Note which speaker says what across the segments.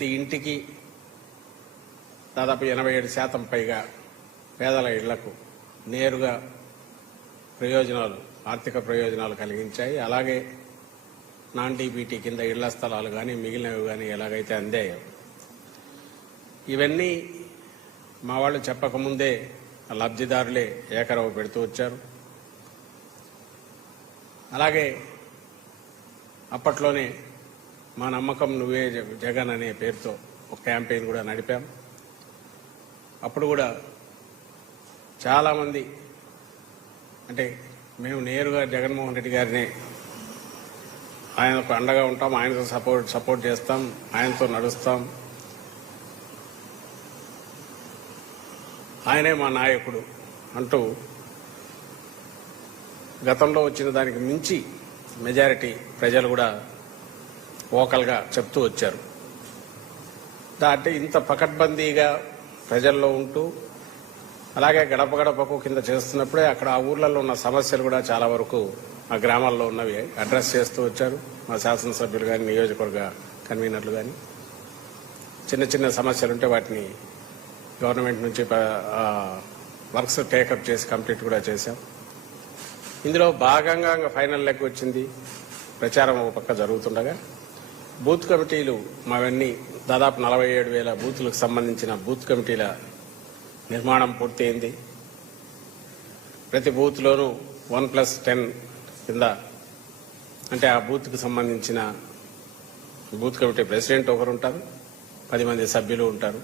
Speaker 1: ప్రతి ఇంటికి దాదాపు ఎనభై ఏడు శాతం పైగా పేదల ఇళ్ళకు నేరుగా ప్రయోజనాలు ఆర్థిక ప్రయోజనాలు కలిగించాయి. అలాగే నాన్ డీబీటీ కింద ఇళ్ళ స్థలాలు కానీ మిగిలినవి కానీ ఎలాగైతే అందాయో. ఇవన్నీ మా వాళ్ళు చెప్పకముందే లబ్ధిదారులే ఏకరవ పెడుతూ వచ్చారు. అలాగే అప్పట్లోనే మా నమ్మకం నువ్వే జగన్ అనే పేరుతో ఒక క్యాంపెయిన్ కూడా నడిపాం. అప్పుడు కూడా చాలామంది అంటే మేము నేరుగా జగన్మోహన్ రెడ్డి గారిని ఆయనకు అండగా ఉంటాం ఆయనతో సపోర్ట్ సపోర్ట్ చేస్తాం ఆయనతో నడుస్తాం. ఆయనే మా నాయకుడు అంటూ గతంలో వచ్చిన దానికి మించి మెజారిటీ ప్రజలు కూడా ఓకల్గా చెప్తూ వచ్చారు. దా- అంటే ఇంత పకడ్బందీగా ప్రజల్లో ఉంటూ అలాగే గడప గడపకు కింద చేస్తున్నప్పుడే అక్కడ ఆ ఊర్లలో ఉన్న సమస్యలు కూడా చాలా వరకు ఆ గ్రామాల్లో ఉన్నవి అడ్రస్ చేస్తూ వచ్చారు. మా శాసనసభ్యులు కానీ నియోజకవర్గ కన్వీనర్లు కానీ చిన్న చిన్న సమస్యలు ఉంటే వాటిని గవర్నమెంట్ నుంచి వర్క్స్ టేకప్ చేసి కంప్లీట్ కూడా చేశాం. ఇందులో భాగంగా ఇంకా ఫైనల్ లెక్క వచ్చింది. ప్రచారం ఒక పక్క జరుగుతుండగా బూత్ కమిటీలు మావన్నీ దాదాపు నలభై ఏడు వేల బూత్లకు సంబంధించిన బూత్ కమిటీల నిర్మాణం పూర్తయింది. ప్రతి బూత్లోనూ వన్ ప్లస్ టెన్ కింద అంటే ఆ బూత్కు సంబంధించిన బూత్ కమిటీ ప్రెసిడెంట్ ఒకరు ఉంటారు పది మంది సభ్యులు ఉంటారు.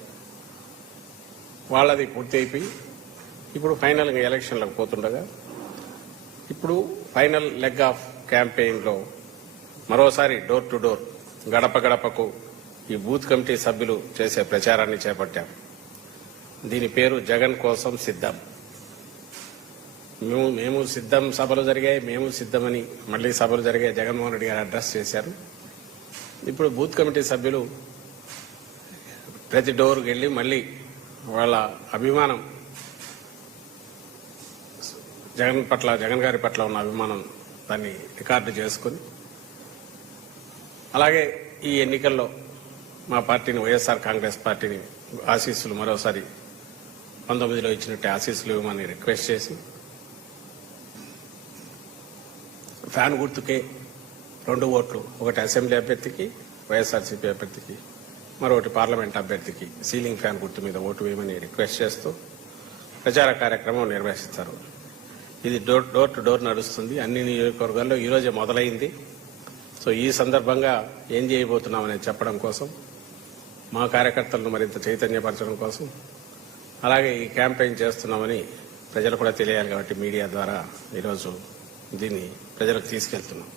Speaker 1: వాళ్ళది పూర్తి అయిపోయి ఇప్పుడు ఫైనల్గా ఎలక్షన్లకు పోతుండగా ఇప్పుడు ఫైనల్ లెగ్ ఆఫ్ క్యాంపెయిన్లో మరోసారి డోర్ టు డోర్ గడప గడపకు ఈ బూత్ కమిటీ సభ్యులు చేసే ప్రచారాన్ని చేపట్టాం. దీని పేరు జగన్ కోసం సిద్ధం. మేము మేము సిద్ధం సభలు జరిగాయి మేము సిద్ధమని మళ్ళీ సభలు జరిగాయి జగన్మోహన్ రెడ్డి గారు అడ్రస్ చేశారు. ఇప్పుడు బూత్ కమిటీ సభ్యులు ప్రతి డోర్కి వెళ్ళి మళ్ళీ వాళ్ళ అభిమానం జగన్ పట్ల జగన్ గారి పట్ల ఉన్న అభిమానం దాన్ని రికార్డు చేసుకుని అలాగే ఈ ఎన్నికల్లో మా పార్టీని వైఎస్ఆర్ కాంగ్రెస్ పార్టీని ఆశీస్సులు మరోసారి పంతొమ్మిదిలో ఇచ్చినట్టు ఆశీస్సులు ఇవ్వమని రిక్వెస్ట్ చేసి ఫ్యాన్ గుర్తుకే రెండు ఓట్లు ఒకటి అసెంబ్లీ అభ్యర్థికి వైఎస్ఆర్సీపీ అభ్యర్థికి మరొకటి పార్లమెంట్ అభ్యర్థికి సీలింగ్ ఫ్యాన్ గుర్తు మీద ఓటు వేయమని రిక్వెస్ట్ చేస్తూ ప్రచార కార్యక్రమం నిర్వహిస్తారు. ఇది డోర్ డోర్ టు డోర్ నడుస్తుంది. అన్ని నియోజకవర్గాల్లో ఈరోజే మొదలైంది. సో ఈ సందర్భంగా ఏం చేయబోతున్నామని చెప్పడం కోసం మా కార్యకర్తలను మరింత చైతన్యపరచడం కోసం అలాగే ఈ క్యాంపెయిన్ చేస్తున్నామని ప్రజలు కూడా తెలియాలి కాబట్టి మీడియా ద్వారా ఈరోజు దీన్ని ప్రజలకు తీసుకెళ్తున్నాం.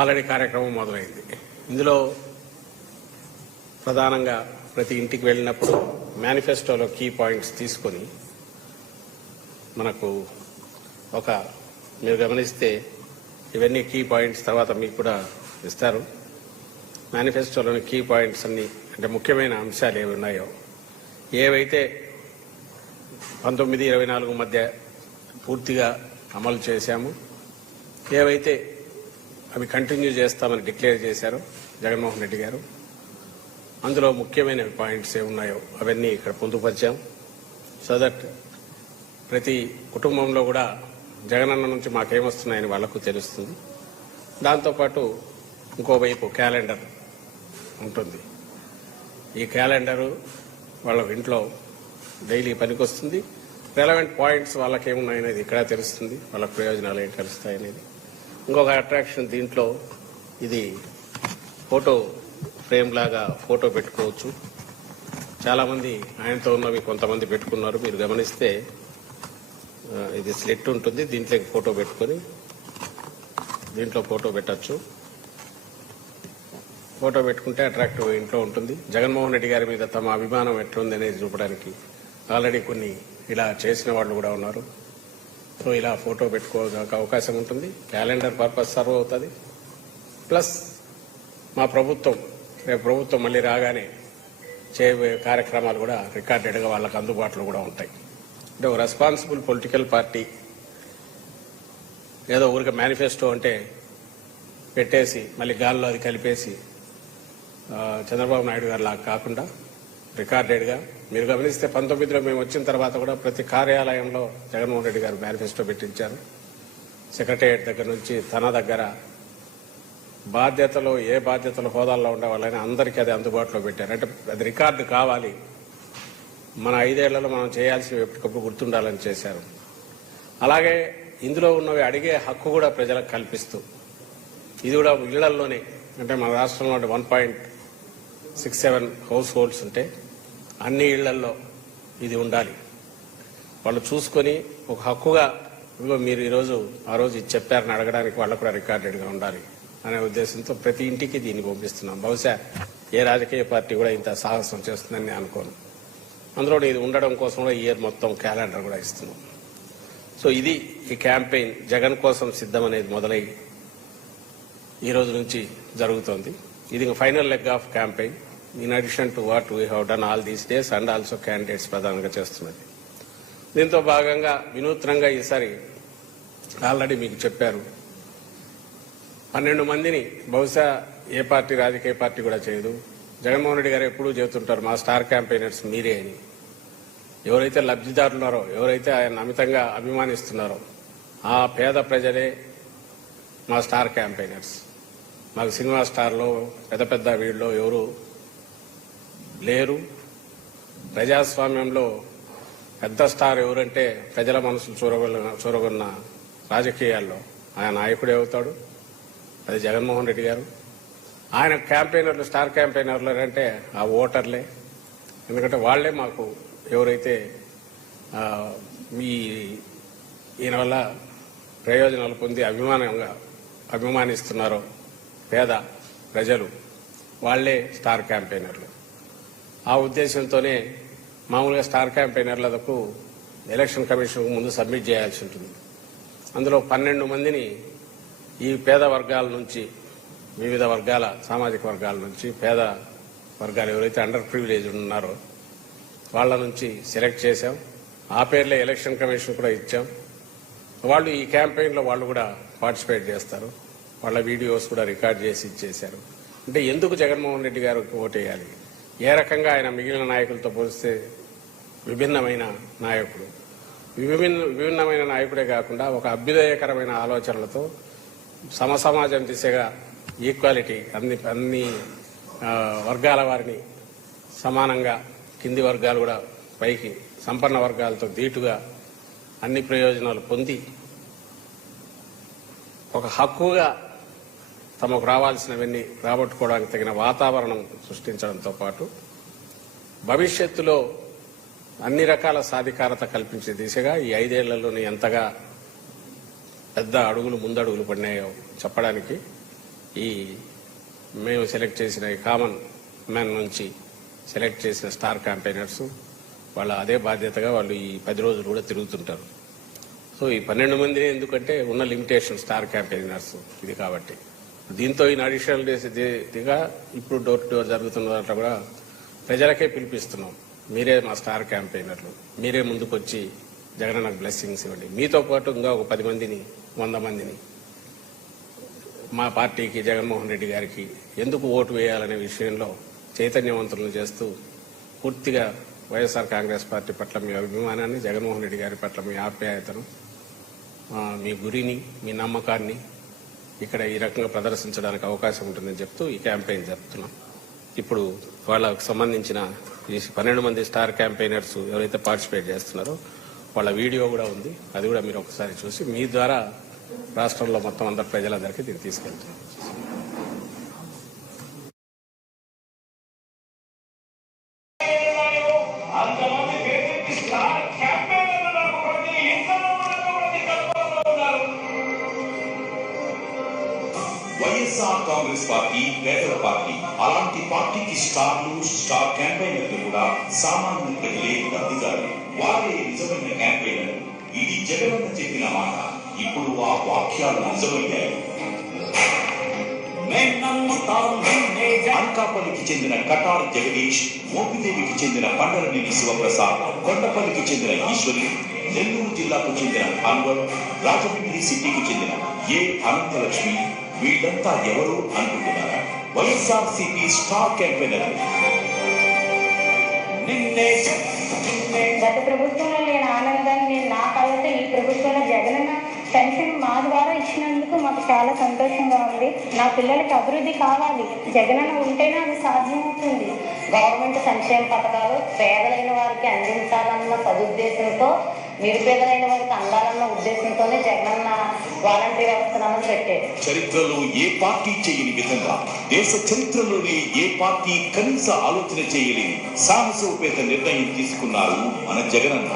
Speaker 1: ఆల్రెడీ కార్యక్రమం మొదలైంది. ఇందులో ప్రధానంగా ప్రతి ఇంటికి వెళ్ళినప్పుడు మేనిఫెస్టోలో కీ పాయింట్స్ తీసుకొని మనకు ఒక మీరు గమనిస్తే ఇవన్నీ కీ పాయింట్స్ తర్వాత మీకు కూడా ఇస్తారు. మేనిఫెస్టోలోని కీ పాయింట్స్ అన్ని అంటే ముఖ్యమైన అంశాలు ఏవి ఉన్నాయో. ఏవైతే పంతొమ్మిది ఇరవై నాలుగు మధ్య పూర్తిగా అమలు చేశాము ఏవైతే అవి కంటిన్యూ చేస్తామని డిక్లేర్ చేశారో జగన్మోహన్ రెడ్డి గారు అందులో ముఖ్యమైన పాయింట్స్ ఏమున్నాయో ఉన్నాయో అవన్నీ ఇక్కడ పొందుపరిచాం. సో దట్ ప్రతి కుటుంబంలో కూడా జగనన్న నుంచి మాకేమొస్తున్నాయని వాళ్ళకు తెలుస్తుంది. దాంతోపాటు ఇంకోవైపు క్యాలెండర్ ఉంటుంది. ఈ క్యాలెండరు వాళ్ళ ఇంట్లో డైలీ పనికొస్తుంది. రెలవెంట్ పాయింట్స్ వాళ్ళకేమున్నాయనేది ఇక్కడ తెలుస్తుంది. వాళ్ళ ప్రయోజనాలు ఏంటి తెలుస్తాయనేది. ఇంకొక అట్రాక్షన్ దీంట్లో ఇది ఫోటో ఫ్రేమ్ లాగా ఫోటో పెట్టుకోవచ్చు. చాలామంది ఆయనతో ఉన్నవి కొంతమంది పెట్టుకున్నారు. మీరు గమనిస్తే ఇది స్లెట్ ఉంటుంది దీంట్లో ఫోటో పెట్టుకొని దీంట్లో ఫోటో పెట్టచ్చు. ఫోటో పెట్టుకుంటే అట్రాక్టివ్ ఇంట్లో ఉంటుంది. జగన్మోహన్ రెడ్డి గారి మీద తమ అభిమానం ఎట్లుంది అనేది చూపడానికి ఆల్రెడీ కొన్ని ఇలా చేసిన వాళ్ళు కూడా ఉన్నారు. సో ఇలా ఫోటో పెట్టుకోవడానికి అవకాశం ఉంటుంది. క్యాలెండర్ పర్పస్ సర్వ్ అవుతుంది. ప్లస్ మా ప్రభుత్వం రేపు ప్రభుత్వం మళ్ళీ రాగానే చేయబోయే కార్యక్రమాలు కూడా రికార్డెడ్గా వాళ్ళకు అందుబాటులో కూడా ఉంటాయి. అంటే ఒక రెస్పాన్సిబుల్ పొలిటికల్ పార్టీ ఏదో ఊరికి మేనిఫెస్టో అంటే పెట్టేసి మళ్ళీ గాల్లో అది కలిపేసి చంద్రబాబు నాయుడు గారు లాగా కాకుండా రికార్డెడ్గా. మీరు గమనిస్తే పంతొమ్మిదిలో మేము వచ్చిన తర్వాత కూడా ప్రతి కార్యాలయంలో జగన్మోహన్ రెడ్డి గారు మేనిఫెస్టో పెట్టించారు. సెక్రటేరియట్ దగ్గర నుంచి తన దగ్గర బాధ్యతలు ఏ బాధ్యతలు హోదాల్లో ఉండే వాళ్ళని అందరికీ అది అందుబాటులో పెట్టారు. అంటే అది రికార్డు కావాలి. మన ఐదేళ్ళలో మనం చేయాల్సినవి ఎప్పటికప్పుడు గుర్తుండాలని చేశారు. అలాగే ఇందులో ఉన్నవి అడిగే హక్కు కూడా ప్రజలకు కల్పిస్తూ ఇది కూడా ఇళ్ళల్లోనే అంటే మన రాష్ట్రంలో one point six seven households ఉంటే అన్ని ఇళ్ళల్లో ఇది ఉండాలి. వాళ్ళు చూసుకొని ఒక హక్కుగా ఇదిగో మీరు ఈరోజు ఆ రోజు ఇది చెప్పారని అడగడానికి వాళ్ళకు కూడా రికార్డెడ్గా ఉండాలి అనే ఉద్దేశంతో ప్రతి ఇంటికి దీన్ని పంపిస్తున్నాం. బహుశా ఏ రాజకీయ పార్టీ కూడా ఇంత సాహసం చేస్తుందని నేను అనుకోను. అందులో ఇది ఉండడం కోసం కూడా ఇయర్ మొత్తం క్యాలెండర్ కూడా ఇస్తున్నాం. సో ఇది ఈ క్యాంపెయిన్ జగన్ కోసం సిద్ధం అనేది మొదలై ఈ రోజు నుంచి జరుగుతోంది. ఇది final leg of campaign in addition to what we have done all these days and also candidates ప్రధానంగా చేస్తున్నది. దీంతో భాగంగా వినూత్నంగా ఈసారి ఆల్రెడీ మీకు చెప్పారు పన్నెండు మందిని బహుశా ఏ పార్టీ రాజకీయ పార్టీ కూడా చేయదు. జగన్మోహన్ రెడ్డి గారు ఎప్పుడూ చెబుతుంటారు మా స్టార్ క్యాంపెయినర్స్ మీరే అని. ఎవరైతే లబ్ధిదారులు ఉన్నారో ఎవరైతే ఆయన అమితంగా అభిమానిస్తున్నారో ఆ పేద ప్రజలే మా స్టార్ క్యాంపెయినర్స్. మాకు సినిమా స్టార్లో పెద్ద పెద్ద వీళ్ళు ఎవరు లేరు. ప్రజాస్వామ్యంలో పెద్ద స్టార్ ఎవరంటే ప్రజల మనసులు చూరగొన్న చూరగొన్న రాజకీయాల్లో ఆయన నాయకుడే అవుతాడు. అది జగన్మోహన్ రెడ్డి గారు. ఆయన క్యాంపెయినర్లు స్టార్ క్యాంపెయినర్లు అంటే ఆ ఓటర్లే. ఎందుకంటే వాళ్ళే మాకు ఎవరైతే మీ ఈయన వల్ల ప్రయోజనాలు పొంది అభిమానంగా అభిమానిస్తున్నారో పేద ప్రజలు వాళ్ళే స్టార్ క్యాంపెయినర్లు. ఆ ఉద్దేశంతోనే మామూలుగా స్టార్ క్యాంపెయినర్లకు ఎలక్షన్ కమిషన్కు ముందు సబ్మిట్ చేయాల్సి ఉంటుంది. అందులో పన్నెండు మందిని ఈ పేద వర్గాల నుంచి వివిధ వర్గాల సామాజిక వర్గాల నుంచి పేద వర్గాలు ఎవరైతే అండర్ ప్రివిలేజ్ ఉన్నారో వాళ్ళ నుంచి సెలెక్ట్ చేశాం. ఆ పేర్లే ఎలక్షన్ కమిషన్ కూడా ఇచ్చాం. వాళ్ళు ఈ క్యాంపెయిన్లో వాళ్ళు కూడా పార్టిసిపేట్ చేస్తారు. వాళ్ళ వీడియోస్ కూడా రికార్డ్ చేసి ఇచ్చేశారు. అంటే ఎందుకు జగన్మోహన్ రెడ్డి గారు ఓటేయాలి? ఏ రకంగా ఆయన మిగిలిన నాయకులతో పోలిస్తే విభిన్నమైన నాయకుడు? విభిన్న విభిన్నమైన నాయకుడే కాకుండా ఒక అభ్యుదయకరమైన ఆలోచనలతో సమసమాజం దిశగా ఈక్వాలిటీ అన్ని అన్ని వర్గాల వారిని సమానంగా కింది వర్గాలు కూడా పైకి సంపన్న వర్గాలతో ధీటుగా అన్ని ప్రయోజనాలు పొంది ఒక హక్కుగా తమకు రావాల్సినవన్నీ రాబట్టుకోవడానికి తగిన వాతావరణం సృష్టించడంతో పాటు భవిష్యత్తులో అన్ని రకాల సాధికారత కల్పించే దిశగా ఈ ఐదేళ్ళలోనే ఎంతగా పెద్ద అడుగులు ముందడుగులు పడినాయో చెప్పడానికి ఈ మేము సెలెక్ట్ చేసిన ఈ కామన్ మ్యాన్ నుంచి సెలెక్ట్ చేసిన స్టార్ క్యాంపెయినర్స్ వాళ్ళ అదే బాధ్యతగా వాళ్ళు ఈ పది రోజులు కూడా తిరుగుతుంటారు. సో ఈ పన్నెండు మంది ఎందుకంటే ఉన్న లిమిటేషన్ స్టార్ క్యాంపెయినర్స్ ఇది కాబట్టి. దీంతో ఈ అడిషనల్ డేస్ ఇదిగా ఇప్పుడు డోర్ టు డోర్ జరుగుతున్న దాంట్లో కూడా ప్రజలకే పిలిపిస్తున్నాం. మీరే మా స్టార్ క్యాంపెయినర్లు. మీరే ముందుకొచ్చి జగన్ నాకు బ్లెస్సింగ్స్ ఇవ్వండి. మీతో పాటు ఇంకా ఒక పది మందిని వంద మందిని మా పార్టీకి జగన్మోహన్ రెడ్డి గారికి ఎందుకు ఓటు వేయాలనే విషయంలో చైతన్యవంతులను చేస్తూ పూర్తిగా వైఎస్ఆర్ కాంగ్రెస్ పార్టీ పట్ల మీ అభిమానాన్ని జగన్మోహన్ రెడ్డి గారి పట్ల మీ ఆప్యాయతను మీ గురిని మీ నమ్మకాన్ని ఇక్కడ ఈ రకంగా ప్రదర్శించడానికి అవకాశం ఉంటుందని చెప్తూ ఈ క్యాంపెయిన్ జరుపుతున్నాం. ఇప్పుడు వాళ్ళకు సంబంధించిన ఈ పన్నెండు మంది స్టార్ క్యాంపెయినర్స్ ఎవరైతే పార్టిసిపేట్ చేస్తున్నారో వాళ్ళ వీడియో కూడా ఉంది. అది కూడా మీరు ఒకసారి చూసి మీ ద్వారా రాష్ట్రంలో మొత్తం అందరు ప్రజలందరికీ దీన్ని
Speaker 2: తీసుకెళ్తున్నారు కాంగ్రెస్ పార్టీ పేదల పార్టీ అలాంటి పార్టీకి స్టార్లు స్టార్ క్యాంపెయినర్లు కూడా సామాన్య ప్రజలే లబ్ధిదారులు వారే నిజమైన క్యాంపెయినర్. ఇది జగనన్న చెప్పిన మాట. ఇప్పుడు ఆ వాక్యాలు నిజమయ్యాయి.
Speaker 3: జగన్
Speaker 2: అనకాపల్లికి చెందిన కటార్ జగదీష్ మోపిదేవికి చెందిన పండరనేని శివప్రసాద్ కొండపల్లికి చెందిన ఈశ్వరి నెల్లూరు జిల్లాకు చెందిన అన్వర్ రాజమండ్రి సిటీకి చెందిన ఏ అనంతలక్ష్మి వీళ్ళంతా ఎవరు అనుకుంటున్నారా? YSRCP star campaigner. నిన్నే
Speaker 4: గత ప్రభుత్వంలో లేని ఆనందాన్ని నేను నా కళ్ళతో ఈ ప్రభుత్వంలో జగనన్న పెన్షన్ మా ద్వారా ఇచ్చినందుకు మాకు చాలా సంతోషంగా ఉంది. నా పిల్లలకి అభివృద్ధి కావాలి. జగనన్న ఉంటేనే అది సాధ్యమవుతుంది. గవర్నమెంట్ సంక్షేమ పథకాలు పేదలైన వారికి అందించాలన్న సదుద్దేశంతో నిరుపేదలైన వారికి అందాలన్న ఉద్దేశంతోనే జగనన్న వాలంటీర్ వ్యవస్థను పెట్టారు.
Speaker 2: చరిత్రలో ఏ పార్టీ చేయని విధంగా దేశ చరిత్రలోనే ఏ పార్టీ కనీస ఆలోచన చేయలేని సాహసోపేత నిర్ణయం తీసుకున్నారు మన జగనన్న.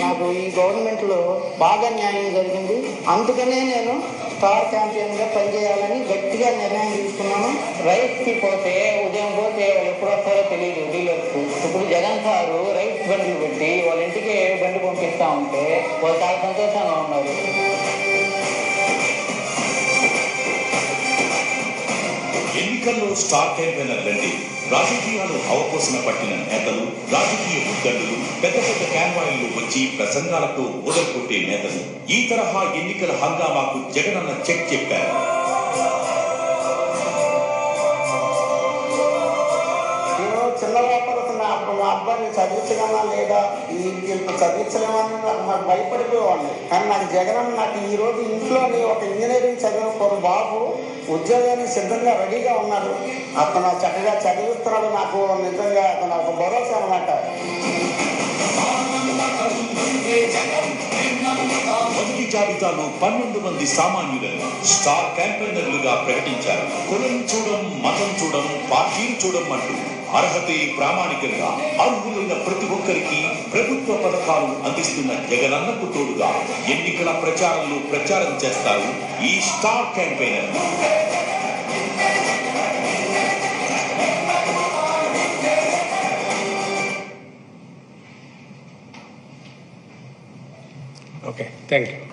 Speaker 5: నాకు ఈ గవర్నమెంట్లో బాగా న్యాయం జరిగింది. అందుకనే నేను స్టార్ ఛాంపియన్గా పనిచేయాలని గట్టిగా నిర్ణయం తీసుకున్నాను రైస్కి పోతే ఉదయం పోతే వాళ్ళు ఎప్పుడు వస్తారో తెలియదు డీలర్స్ ఇప్పుడు జగన్ సారు రైస్ బండ్లు పెట్టి వాళ్ళ ఇంటికి బండి పంపిస్తా ఉంటే వాళ్ళు చాలా సంతోషంగా ఉన్నారు.
Speaker 2: ఎన్నికల్లో స్టార్ క్యాంపెయినర్ రండి. రాజకీయాలు అవపోసన పట్టిన నేతలు రాజకీయ ఉద్దండులు పెద్ద పెద్ద క్యాంపాయిన్లు వచ్చి ప్రసంగాలతో ఊదలుకొట్టే నేతలు ఈ తరహా ఎన్నికల హంగామాకు జగనన్న చెక్ చెప్పారు.
Speaker 5: నేను మా అబ్బాయిని చదివించగలనా లేదా? చదివించడం చదివించలేమని నాకు నాకు భయపడిపోయేవాడిని. కానీ నాకు జగన్ నాకు ఈ రోజు ఇంట్లోని ఒక ఇంజనీరింగ్ చదివిన బాబు. ఉద్యోగానికి సిద్ధంగా రెడీగా ఉన్నారు. అతను చక్కగా చదివిస్తున్నాడు నాకు నిజంగా అతను ఒక భరోసా అనమాట
Speaker 2: మొదటి జాబితాలో పన్నెండు మంది సామాన్యులను స్టార్ క్యాంపెయినర్లుగా ప్రకటించారు. కులం చూడం మతం చూడం పార్టీలు చూడం అంటూ అర్హతే ప్రామాణికంగా అర్హులైన ప్రతి ఒక్కరికి ప్రభుత్వ పథకాలు అందిస్తున్న జగనన్నకు తోడుగా ఎన్నికల ప్రచారంలో ప్రచారం చేస్తారు ఈ స్టార్ క్యాంపెయినర్
Speaker 1: Thank you.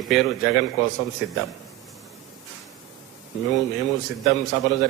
Speaker 1: పేరు జగన్ కోసం సిద్ధం. మేము మేము సిద్ధం సభలు